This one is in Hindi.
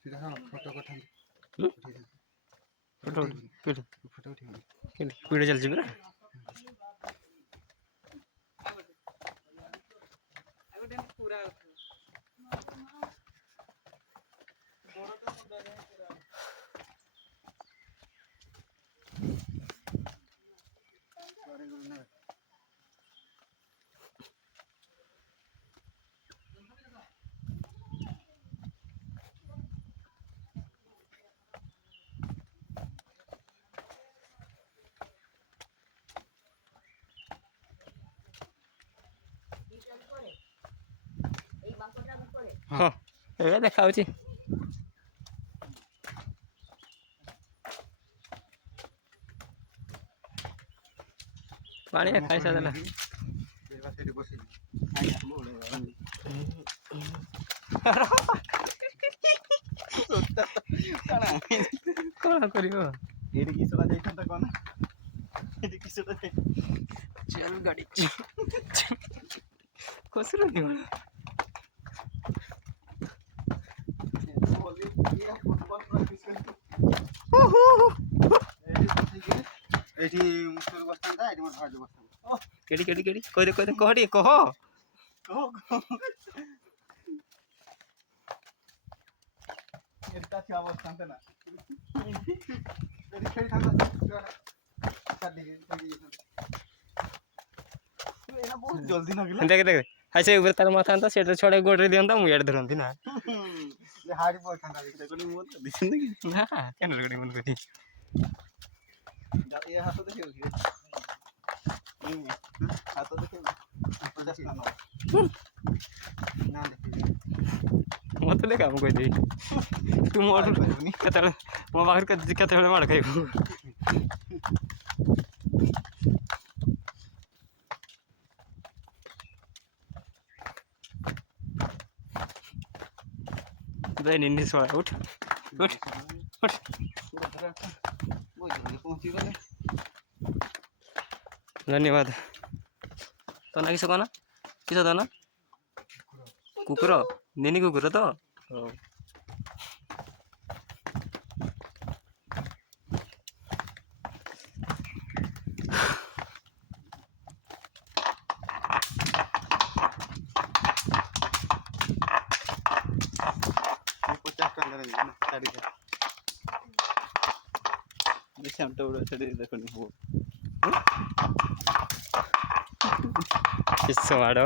फोटो वीडियो चलछि पूरा हाँ ये देखा होची पानी खाई सा देला कौन करियो एडी किसला जाइछन त कोन एडी किसला जाइ चल गाड़ी कसरो दियो एठी मुस्कुर बस्तान त एठी म भाज बस्तान केडी केडी केडी कोइ दे कहडी कह कहो एटा छ बस्तान त ना एडी खेडी थांदा सादी एना बहुत जल्दी नगिला देख देख ऐसे ऊपर तार माथा अंता सेट छोड़े गोडरे दियंता मु एड धरंती ना ये हाडी पो थांदा कोनी मोत दिसन कि ना केन रगडी मन कथि ये हाथ देखियो कि हाथ देखियो 50 ना ना देखियो मत देखा हम कोइ दे तू मोर कतल मो बाहर कतल मार खाइबो दे निन्नी सोळा उठ उठ उठ धन्यवाद तो ना किस कना किस तो ना कुकुर निनी कुकुर तो किस्सा माडो